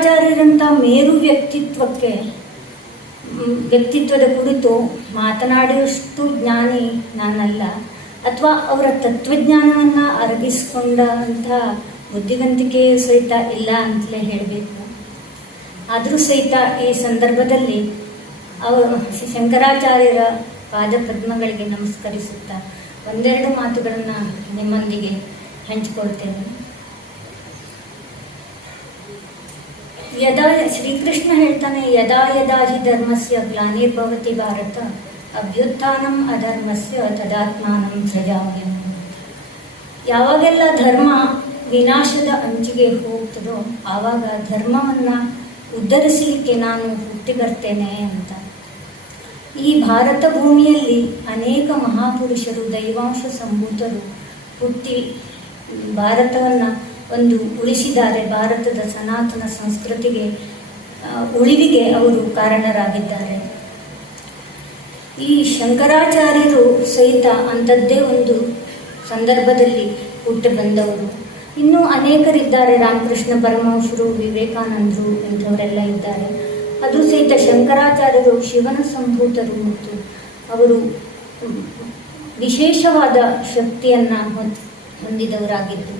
ಶಂಕರಾಚಾರ್ಯರಂಥ ಮೇರು ವ್ಯಕ್ತಿತ್ವದ ಕುರಿತು ಮಾತನಾಡುವಷ್ಟು ಜ್ಞಾನಿ ನಾನಲ್ಲ, ಅಥವಾ ಅವರ ತತ್ವಜ್ಞಾನವನ್ನು ಅರಗಿಸಿಕೊಂಡಂಥ ಬುದ್ಧಿವಂತಿಕೆಯೂ ಸಹಿತ ಇಲ್ಲ ಅಂತಲೇ ಹೇಳಬೇಕು. ಆದರೂ ಸಹಿತ ಈ ಸಂದರ್ಭದಲ್ಲಿ ಶಂಕರಾಚಾರ್ಯರ ಪಾದಪದ್ಮಗಳಿಗೆ ನಮಸ್ಕರಿಸುತ್ತಾ ಒಂದೆರಡು ಮಾತುಗಳನ್ನು ನಿಮ್ಮೊಂದಿಗೆ ಹಂಚಿಕೊಳ್ತೇನೆ. ಶ್ರೀಕೃಷ್ಣ ಹೇಳ್ತಾನೆ, ಯದಾ ಯದಾ ಹಿ ಧರ್ಮಸ್ಯ ಗ್ಲಾನಿರ್ಭವತಿ ಭಾರತ ಅಭ್ಯುತ್ಥಾನಂ ಅಧರ್ಮಸ್ಯ ತದಾತ್ಮಾನಂ ಸೃಜಾಮ್ಯಹಂ. ಯಾವಾಗೆಲ್ಲ ಧರ್ಮ ವಿನಾಶದ ಅಂಚಿಗೆ ಹೋಗ್ತದೋ ಆವಾಗ ಧರ್ಮವನ್ನು ಉದ್ಧರಿಸಲಿಕ್ಕೆ ನಾನು ಹುಟ್ಟಿ ಬರ್ತೇನೆ ಅಂತ. ಈ ಭಾರತ ಭೂಮಿಯಲ್ಲಿ ಅನೇಕ ಮಹಾಪುರುಷರು, ದೈವಾಂಶ ಸಂಭೂತರು ಹುಟ್ಟಿ ಭಾರತವನ್ನು ಒಂದು ಉಳಿಸಿದ್ದಾರೆ. ಭಾರತದ ಸನಾತನ ಸಂಸ್ಕೃತಿಗೆ ಉಳಿವಿಗೆ ಅವರು ಕಾರಣರಾಗಿದ್ದಾರೆ. ಈ ಶಂಕರಾಚಾರ್ಯರು ಸಹಿತ ಅಂಥದ್ದೇ ಒಂದು ಸಂದರ್ಭದಲ್ಲಿ ಹುಟ್ಟಿ ಬಂದವರು. ಇನ್ನೂ ಅನೇಕರಿದ್ದಾರೆ, ರಾಮಕೃಷ್ಣ ಪರಮಹಂಸರು, ವಿವೇಕಾನಂದರು ಇಂಥವರೆಲ್ಲ ಇದ್ದಾರೆ. ಅದು ಸಹಿತ ಶಂಕರಾಚಾರ್ಯರು ಶಿವನ ಸಂಭೂತರು ಮತ್ತು ಅವರು ವಿಶೇಷವಾದ ಶಕ್ತಿಯನ್ನು ಹೊಂದಿದವರಾಗಿದ್ದು.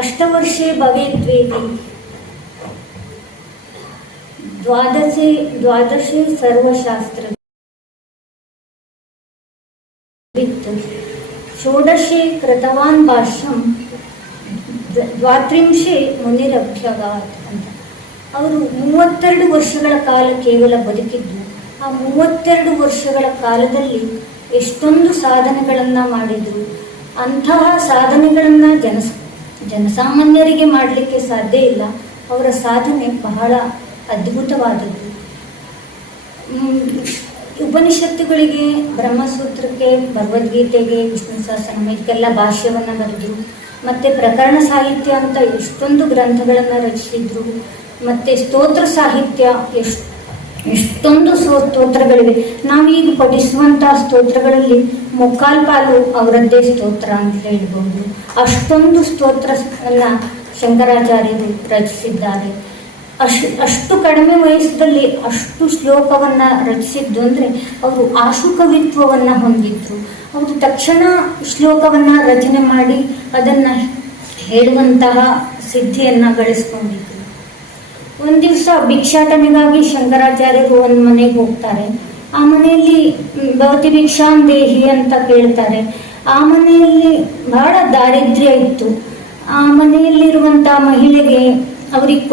ಅಷ್ಟವರ್ಷೇ ಭವೇದ್ವೇದಿ ದ್ವಾದಶೇ ಸರ್ವಶಾಸ್ತ್ರ ಷೋಡಶೇ ಕೃತವಾನ್ ಭಾಷ್ಯಂ ದ್ವಾತ್ರಿಂಶೇ ಮುನಿರಭ್ಯಗಾತ್ ಅಂತ. ಅವರು 32 ವರ್ಷಗಳ ಕಾಲ ಕೇವಲ ಬದುಕಿದ್ದು. ಆ 32 ವರ್ಷಗಳ ಕಾಲದಲ್ಲಿ ಎಷ್ಟೊಂದು ಸಾಧನೆಗಳನ್ನು ಮಾಡಿದರು. ಅಂತಹ ಸಾಧನೆಗಳನ್ನು ಜನಸಾಮಾನ್ಯರಿಗೆ ಮಾಡಲಿಕ್ಕೆ ಸಾಧ್ಯ ಇಲ್ಲ. ಅವರ ಸಾಧನೆ ಬಹಳ ಅದ್ಭುತವಾದದ್ದು. ಉಪನಿಷತ್ತುಗಳಿಗೆ, ಬ್ರಹ್ಮಸೂತ್ರಕ್ಕೆ, ಭಗವದ್ಗೀತೆಗೆ, ವಿಷ್ಣು ಸಹಸ್ರನಾಮ ಇದಕ್ಕೆಲ್ಲ ಭಾಷ್ಯವನ್ನು ಬರೆದರು. ಮತ್ತು ಪ್ರಕರಣ ಸಾಹಿತ್ಯ ಅಂತ ಎಷ್ಟೊಂದು ಗ್ರಂಥಗಳನ್ನು ರಚಿಸಿದ್ರು. ಮತ್ತು ಸ್ತೋತ್ರ ಸಾಹಿತ್ಯ ಎಷ್ಟೊಂದು ಸ್ತೋತ್ರಗಳಿವೆ. ನಾವೀಗ ಪಠಿಸುವಂಥ ಸ್ತೋತ್ರಗಳಲ್ಲಿ ಮುಕ್ಕಾಲು ಪಾಲು ಅವರದ್ದೇ ಸ್ತೋತ್ರ ಅಂತ ಹೇಳ್ಬೋದು. ಅಷ್ಟೊಂದು ಸ್ತೋತ್ರವನ್ನು ಶಂಕರಾಚಾರ್ಯರು ರಚಿಸಿದ್ದಾರೆ. ಅಷ್ಟು ಕಡಿಮೆ ವಯಸ್ಸಲ್ಲಿ ಅಷ್ಟು ಶ್ಲೋಕವನ್ನು ರಚಿಸಿದ್ದು ಅಂದರೆ ಅವರು ಆಶುಕವಿತ್ವವನ್ನು ಹೊಂದಿದ್ರು. ಅವರು ತಕ್ಷಣ ಶ್ಲೋಕವನ್ನು ರಚನೆ ಮಾಡಿ ಅದನ್ನು ಹೇಳುವಂತಹ ಸಿದ್ಧಿಯನ್ನು ಗಳಿಸ್ಕೊಂಡಿದ್ರು. ಒಂದು ದಿವಸ ಭಿಕ್ಷಾಟನೆಗಾಗಿ ಶಂಕರಾಚಾರ್ಯರು ಒಂದು ಮನೆಗೆ ಹೋಗ್ತಾರೆ. ಆ ಮನೆಯಲ್ಲಿ ಭವತಿ ಭಿಕ್ಷಾಂ ದೇಹಿ ಅಂತ ಕೇಳ್ತಾರೆ. ಆ ಮನೆಯಲ್ಲಿ ಬಹಳ ದಾರಿದ್ರ್ಯ ಇತ್ತು. ಆ ಮನೆಯಲ್ಲಿರುವಂಥ ಮಹಿಳೆಗೆ ಅವರಿಗೆ